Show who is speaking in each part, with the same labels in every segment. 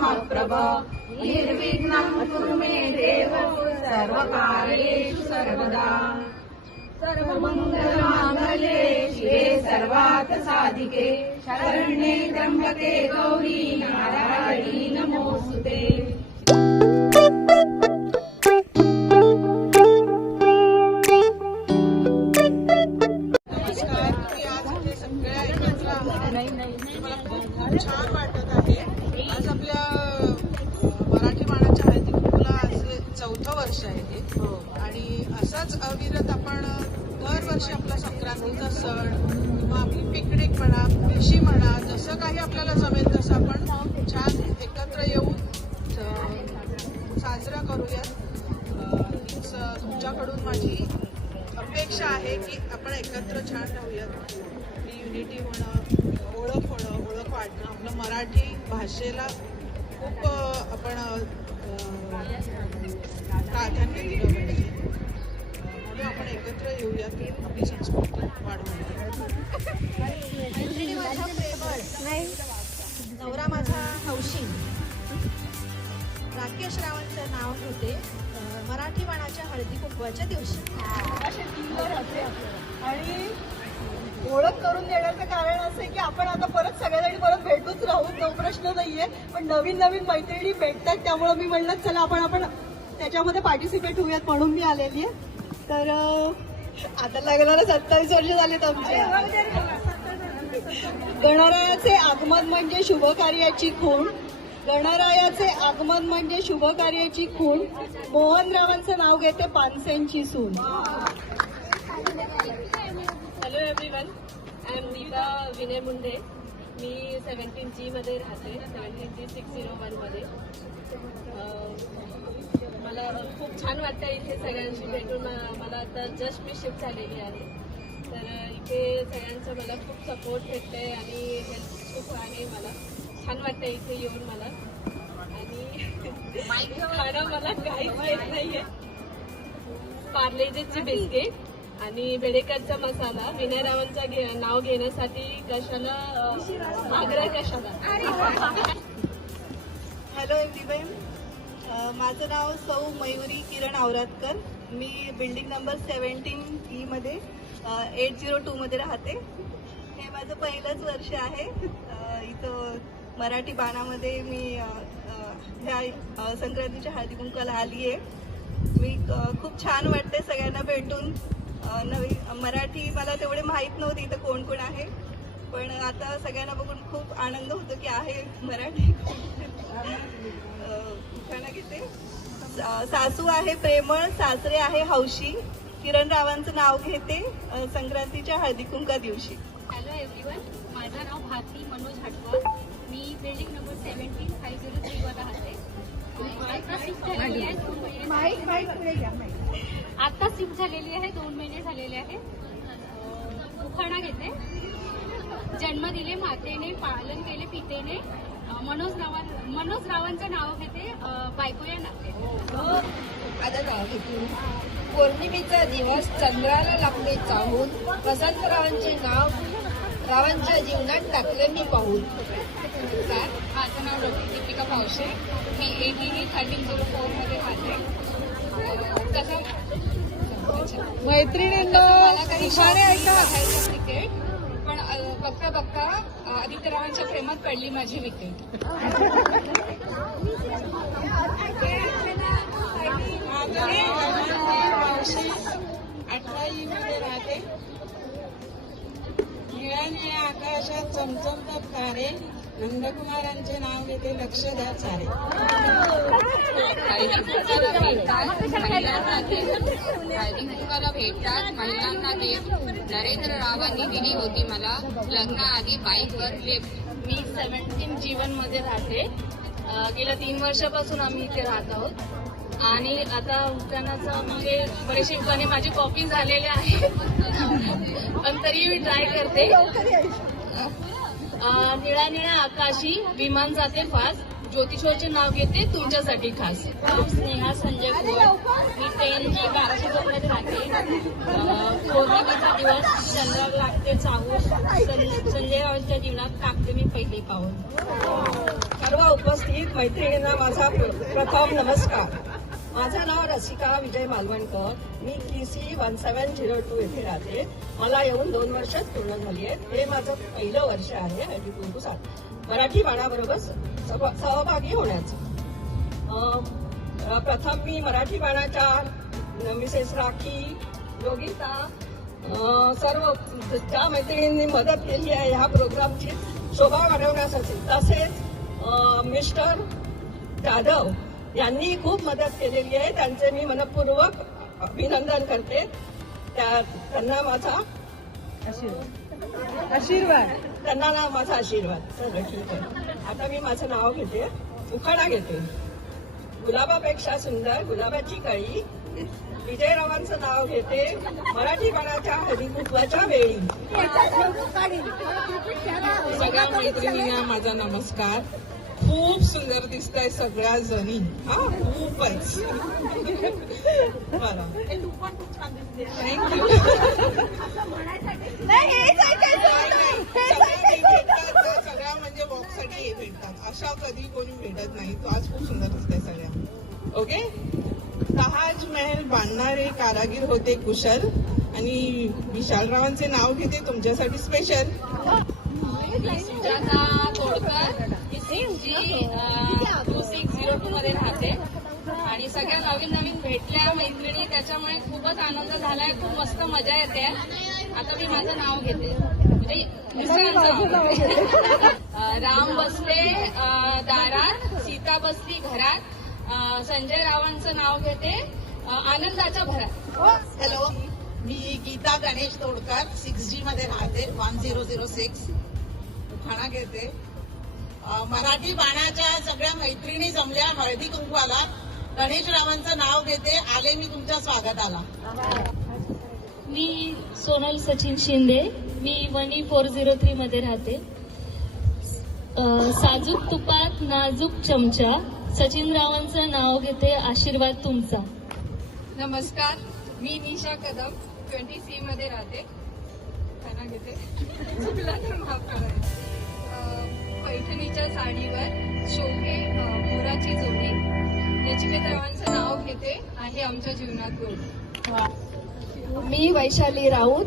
Speaker 1: प्रभ निर्विघ्नं कुरु मे देव सर्वकार्येषु सर्वदा। सर्वमङ्गलमाङ्गल्ये शिवे सर्वार्थ साधिके शरण्ये त्र्यम्बके गौरी नारायणी नमोऽस्तुते
Speaker 2: नमस्कार छान वाटत चौथं आहे. हो. आणि असंच अविरत आपण दरवर्षी आपला संक्रांतीचा सण किंवा आपली पिकनिक म्हणा कृषी म्हणा जसं काही आपल्याला जमेल तसं आपण छान एकत्र येऊन साजरा करूयात. हीच तुमच्याकडून माझी अपेक्षा आहे की आपण एकत्र छान राहूयात. युनिटी होणं ओळख होणं ओळख वाटणं आपलं मराठी भाषेला खूप आपण प्राधान्य दिलं पाहिजे. म्हणून आपण एकत्र येऊयात आपली संस्कृती वाढवूया
Speaker 3: नवरा माझा हौशी. राकेश रावांचं नाव होते मराठी बाणाच्या हळदी कुंकवाच्या दिवशी.
Speaker 4: आणि ओळख करून देण्याचं कारण असं आहे की आपण आता परत सगळ्याजणी परत भेटूच राहू तो प्रश्न नाहीये. पण नवीन नवीन मैत्रिणी भेटतात त्यामुळे मी म्हणलं चला आपण आपण त्याच्यामध्ये पार्टिसिपेट होऊयात म्हणून मी आलेली आहे. तर आता लग्नाला सत्तावीस वर्ष झालीत आमचे. गणरायाचे आगमन म्हणजे शुभ कार्याची खूण. गणरायाचे आगमन म्हणजे शुभ कार्याची खूण. मोहनरावांचं नाव घेते पानसेंची सून.
Speaker 5: Hello everyone I am Deepa Vinay Munde me seventeen G मध्ये राहते सेवन्टीन जी सिक्स झिरो वनमध्ये मला खूप छान वाटतं इथे सगळ्यांशी भेटून. मला आता जस्ट मी शिफ्ट झालेली आहे. तर इथे सगळ्यांचं मला खूप सपोर्ट भेटते आणि हेल्प खूप आहे मला. छान वाटतं इथे येऊन मला. आणि खाणं मला काहीच येत नाहीये. पार्लेजीची बिस्किट आणि बेडेकरचा मसाला विनयरावांचा घे नाव घेण्यासाठी कशाला आग्रह कशाला?
Speaker 4: हॅलो एव्हरीवन माझं नाव सौ मयुरी किरण आवरातकर मी बिल्डिंग नंबर सेवन्टीन ई मध्ये एट झिरो टू मध्ये राहते. हे माझं पहिलंच वर्ष आहे. इथं मराठी बाणामध्ये मी ह्या संक्रांतीच्या हळदी कुंकाला आली आहे मी खूप छान वाटते सगळ्यांना भेटून. नवी मराठी मला तेवढे माहीत नव्हती इथं कोण कोण आहे. पण आता सगळ्यांना बघून खूप आनंद होतो की आहे मराठी. घेते सासू आहे प्रेमळ सासरे आहे हौशी. किरण रावांचं नाव घेते संक्रांतीच्या हळदी कुंका दिवशी.
Speaker 5: हॅलो एव्हरीवन माझं नाव भारती मनोज हटकर मी building number seventeen five zero थ्रीवर राहते. आता शिफ्ट झालेली आहे दोन महिने झालेली आहे. उखाणा घेते. जन्म दिले मातेने पालन केले पितेने. मनोज रावां मनोज रावांचं नाव घेते बायको या
Speaker 1: घेते. पौर्णिमेचा दिवस चंद्राला लागले चाहून वसंतरावांचे नाव रावांच्या जीवनात टाकले मी पाहून.
Speaker 5: माझं नाव डॉक्टर दीपिका पावशे. मी एटीनी थर्टीन झिरो फोरमध्ये राहते. तसं
Speaker 4: मैत्रिणींना
Speaker 5: मला काही बघायचं क्रिकेट पण अ, बघता बघता अ, आदित्यरावांच्या प्रेमात पडली माझी विकेट.
Speaker 2: अठराई मध्ये राहते निळ्या निळ्या आकाशात चमचमतात तारे. नंदकुमारांचे नाव घेते लक्ष द्या सारे.
Speaker 6: भेटतात महिलांना भेटतात महिलांना नरेंद्र रावांनी दिली होती मला लग्नाआधी बाईकवर लिफ्ट
Speaker 5: मी सेव्हन्टीन जीवनमध्ये राहते गेल्या तीन वर्षापासून आम्ही इथे राहत आहोत आणि आता उद्यानाचं म्हणजे बरेचशे माझी कॉपी झालेले आहे पण तरी मी ट्राय करते निळा निळा आकाशी विमान जाते फास्ट. ज्योतिषोरचे नाव घेते तुमच्यासाठी खास. स्नेहा संजय कुवर मी टेन जी बाराशे मध्ये राहते पौर्णिमेचा दिवस चंद्राला लागते चाहूल. सं- संजय रावांच्या जीवनात टाकते मी पहिले पाऊल.
Speaker 7: सर्व उपस्थित मैत्रिणींना माझा प्रथम नमस्कार. माझं नाव रसिका विजय मालवणकर. मी की C one seven zero two येथे राहते. मला येऊन दोन वर्षच पूर्ण झाली आहेत. हे माझं पहिलं वर्ष आहे हळदी कुंकूसात मराठी बाणाबरोबर सह- सहभागी होण्याचं. प्रथम मी मराठी बाणाच्या मिसेस राखी योगिता सर्व ज्या मैत्रिणींनी मदत केली आहे ह्या प्रोग्रामची शोभा वाढवण्यासाठी. तसेच मिस्टर जाधव यांनी खूप मदत केलेली आहे. त्यांचे मी मनपूर्वक अभिनंदन करते. त्या त्यांना माझा
Speaker 8: आशीर्वाद.
Speaker 7: त्यांना माझा आशीर्वाद. ठीक आहे. आता मी माझं नाव घेते. उखाणा घेते. गुलाबापेक्षा सुंदर गुलाबाची कळी. विजयरावांचं नाव घेते. मराठी बाळाच्या हरिकुत्वाच्या वेळी.
Speaker 8: सगळ्या मैत्रिणींना माझा नमस्कार. खूप सुंदर दिसतंय सगळ्या जणी. हा खूपच. बरं. थँक्यू सगळ्या म्हणजे बॉक्ससाठी हे भेटतात अशा कधी कोणी भेटत नाही. तो आज खूप सुंदर दिसतंय सगळ्या. ओके ताजमहल बांधणारे कारागीर होते कुशल. आणि विशालरावांचे नाव घेते तुमच्यासाठी special
Speaker 5: Sujata Todkar G two six zero two मध्ये राहते. आणि सगळ्या नवीन नवीन भेटल्या मैत्रिणी. त्याच्यामुळे खूपच आनंद झालाय. खूप मस्त मजा येते. आता मी माझं नाव घेते म्हणजे मिस्टरांचं नाव घेते. अं, राम बसले दारात सीता बसली घरात. संजय रावांचं नाव घेते. अं, आनंदाच्या भरात.
Speaker 9: हॅलो मी गीता गणेश तोडकर सिक्स जी मध्ये राहते one zero zero six Thana घेते. मराठी बाणाच्या सगळ्या मैत्रिणी जमल्या हळदी कुंकवाला. गणेशरावांचं नाव घेते. आले मी तुमच्या स्वागताला.
Speaker 5: मी सोनल सचिन शिंदे. मी वनी फोर झिरो थ्री मध्ये राहते. साजूक तुपात नाजूक चमचा. सचिन रावांचं नाव घेते आशीर्वाद तुमचा.
Speaker 7: नमस्कार. मी निशा कदम ट्वेंटी सी मध्ये राहते. घेते. चुकला तर माफ करायचं अं, पैठणीच्या साडीवर शोभे मोराची जोडी. नचिकेतरावांचं नाव घेते आहे आमच्या जीवनात गोड मी वैशाली राऊत.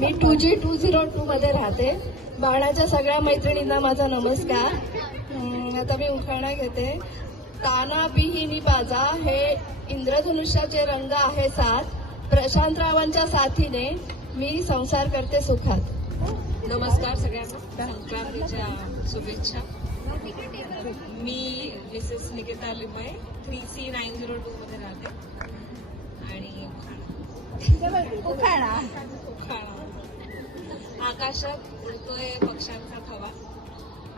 Speaker 7: मी two G two zero two मध्ये राहते. बाणाच्या सगळ्या मैत्रिणींना माझा नमस्कार. आता मी उखाणा घेते. ताना बिहिनी बाजा. हे इंद्रधनुष्याचे रंग आहे साथ प्रशांतरावांच्या साथीने मी संसार करते सुखात.
Speaker 5: नमस्कार सगळ्यांना. संक्रांतीच्या शुभेच्छा. मी Mrs Nikita Limaye three C nine zero two मध्ये राहते. आणि आकाशात उडतोय पक्ष्यांचा थवा.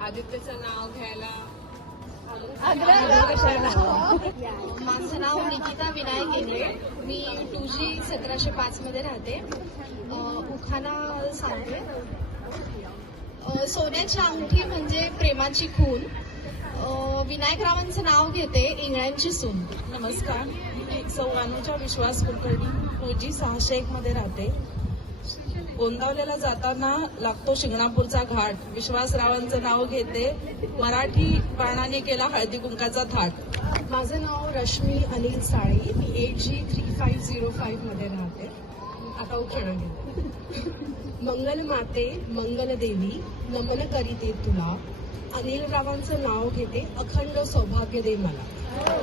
Speaker 5: आदित्यचं नाव घ्यायला
Speaker 10: माझं नाव निकिता विनायक इंगळे मी टू जी सतराशे पाच मध्ये राहते. अं, उखाणा सांगते. सोन्याची अंगठी म्हणजे प्रेमाची खून. विनायकरावांचं नाव घेते इंगळ्यांची सून.
Speaker 8: नमस्कार. सौ अनुजा विश्वास कुलकर्णी ओजी सहाशे एक मध्ये राहते. गोंदावल्याला जाताना लागतो शिंगणापूरचा घाट. विश्वासरावांचं नाव घेते मराठी बाणाने केला हळदी कुंकाचा थाट.
Speaker 10: माझं नाव रश्मी अनिल साळी. मी eight G three five zero फाईव्हमध्ये राहते. आता उखाणा घेते. मंगल माते मंगल देवी नमन करीते तुला. अनिल रावांचं नाव घेते अखंड सौभाग्य दे मला.
Speaker 5: हो.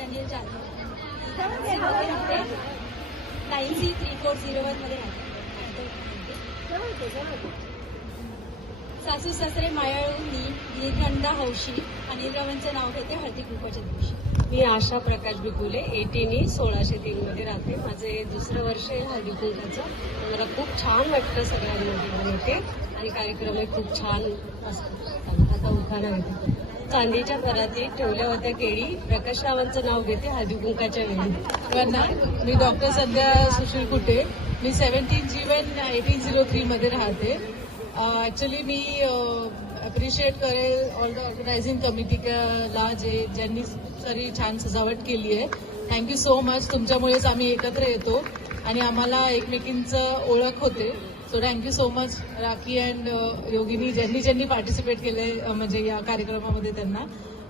Speaker 5: Anil Jadhav. Nine C three four zero वनमध्ये सासू सासरे मायाळू मी नीलकंठा हौशी अनिलरावांचं नाव घेते हळदी कुंकवाच्या दिवशी.
Speaker 11: मी आशा प्रकाश बिकुले एटीनी सोळाशे तीन मध्ये राहते. माझे दुसरं वर्ष आहे हळदी कुंकाचं मला खूप छान वाटतं सगळ्यांमध्ये येते आणि कार्यक्रम खूप छान असतो. आता उखाणा घेते चांदीच्या परातीत ठेवल्या होत्या केळी. प्रकाशरावांचं नाव घेते हळदीकुंकाच्या वेळी.
Speaker 8: मी डॉक्टर सध्या सुशील कुटे. मी seventeen G one eighteen zero three मध्ये राहते. ऍक्च्युली मी अप्रिशिएट करेल ऑल द ऑर्गनायझिंग कमिटीला जे ज्यांनी सारी छान सजावट केली आहे. थँक्यू सो मच तुमच्यामुळेच आम्ही एकत्र येतो. आणि आम्हाला एकमेकींचं ओळख होते. So thank you so much Rakhi and Yogini ज्यांनी ज्यांनी पार्टिसिपेट केले म्हणजे या कार्यक्रमामध्ये त्यांना.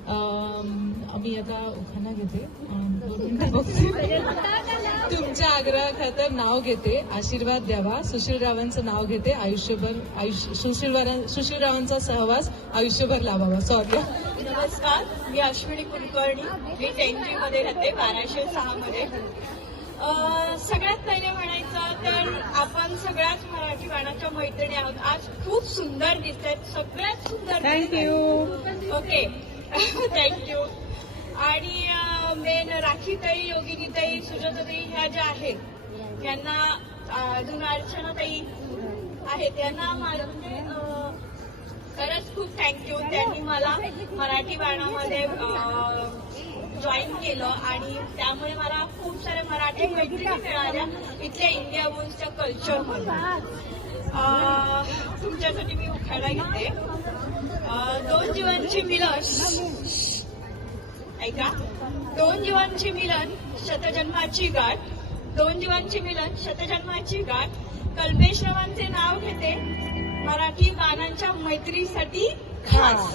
Speaker 8: Um, मी आता उखाणा घेते तुमच्या दोन खातर नाव घेते आशीर्वाद द्यावा. सुशील रावांचं नाव घेते आयुष्यभर आयुष्य सुशील वारा- सुशील रावांचा सहवास आयुष्यभर लावावा सॉरी
Speaker 12: नमस्कार मी अश्विनी कुलकर्णी. मी टेंजी मध्ये राहते बाराशे सहा मध्ये सगळ्यात पहिले म्हणायचं तर आपण सगळ्याच मराठी गाण्याच्या मैत्रिणी आहोत. आज खूप सुंदर दिसत आहेत सगळ्यात सुंदर thank you okay thank you आणि मेन राखीताई योगिनीताई सुजाताताई ह्या ज्या आहेत यांना अजून अर्चनाताई आहेत यांना माझं म्हणजे खरंच खूप थँक्यू त्यांनी मला मराठी गाण्यामध्ये जॉईन केलं आणि त्यामुळे मला खूप साऱ्या मराठी मैत्रिणी मिळाल्या इथल्या इंडिया बुल्सच्या कल्चरमध्ये तुमच्यासाठी मी उखाणा घेते. दोन जीवांची मिलन. ऐका. दोन जीवांची मिलन शतजन्माची गाठ. दोन जीवांची मिलन शतजन्माची गाठ. कल्पेश्वरांचे नाव घेते. मराठी गाण्यांच्या मैत्रीसाठी खास.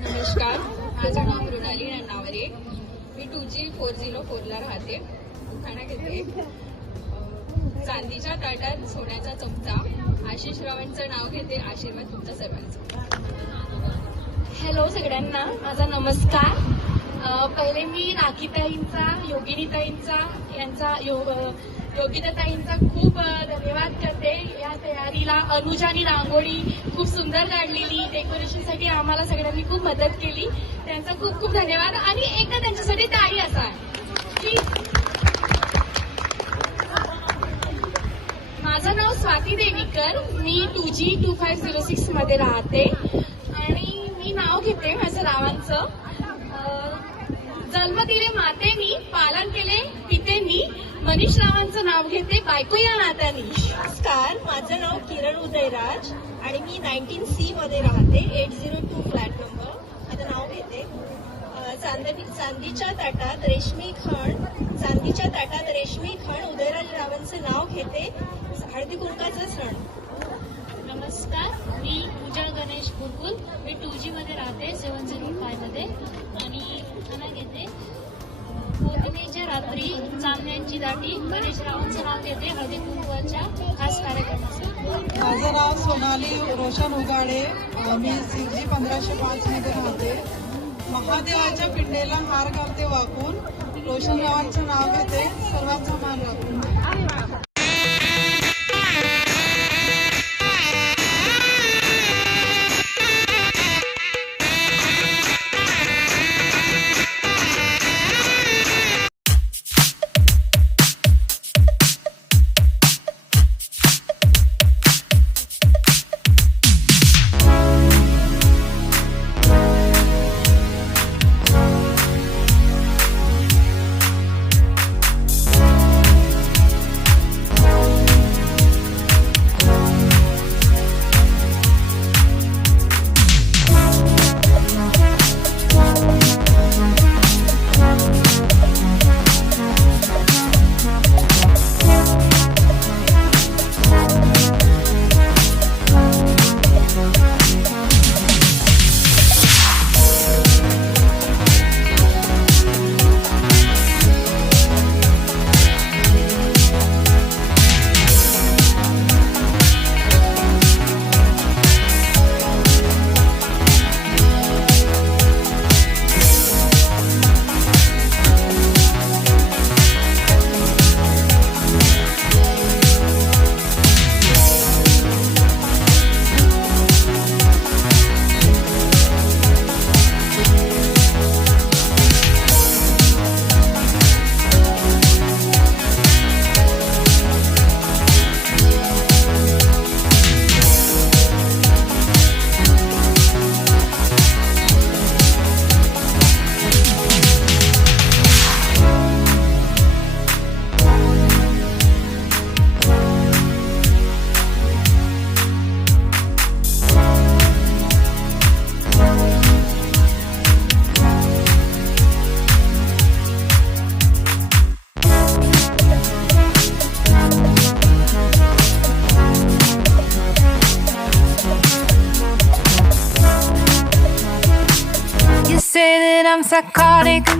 Speaker 6: नमस्कार. माझं नाव Mrunali Navare two G four zero फोरला राहते. उखाणा घेते. चांदीच्या ताटात सोन्याचा चमचा. आशिष रावांचं नाव घेते. आशीर्वाद तुमचा सर्वांचा.
Speaker 10: हॅलो सगळ्यांना. माझा नमस्कार. पहिले मी राखीताईंचा योगिनीताईंचा यांचा यो- योगिताताईंचा खूप धन्यवाद करते. या तयारीला अनुजानी रांगोळी खूप सुंदर काढलेली. डेकोरेशनसाठी आम्हाला सगळ्यांनी खूप मदत केली. त्यांचा खूप खूप धन्यवाद. आणि एकदा त्यांच्यासाठी ताई असा की माझं नाव स्वाती देवीकर. मी two G two five zero सिक्समध्ये राहते. आणि मी नाव घेते माझं रावांचं जन्म दिले मातेनी पालन केले पितेनी मनीष रावांचं नाव घेते बायको या नात्याने.
Speaker 12: नमस्कार माझं नाव किरण उदयराज आणि मी नाईन्टीन सी मध्ये राहते eight zero two flat number माझं नाव घेते. अं, चांदीच्या ताटात रेशमी खण चांदीच्या ताटात रेशमी खण उदयराज रावांचं नाव घेते हळदी कुंकाचा सण.
Speaker 5: नमस्कार मी पूजा गणेश गुरुकुल मी टू जी मध्ये राहते सेवन झिरो फायमध्ये. आणि खाना घेते पोतनेच्या रात्री चांदण्यांची दाटी गणेश रावांचं नाव घेते हळदी कुंकवाच्या खास कार्यक्रमासाठी
Speaker 8: माझं नाव सोनाली रोशन उगाडे. मी सिरजी पंधराशे पाच मध्ये राहते. महादेवाच्या पिंडेला हार घालते वाकून. रोशन रावांचं नाव घेते. सर्वांचा मान राखून.
Speaker 13: I'm psychotic.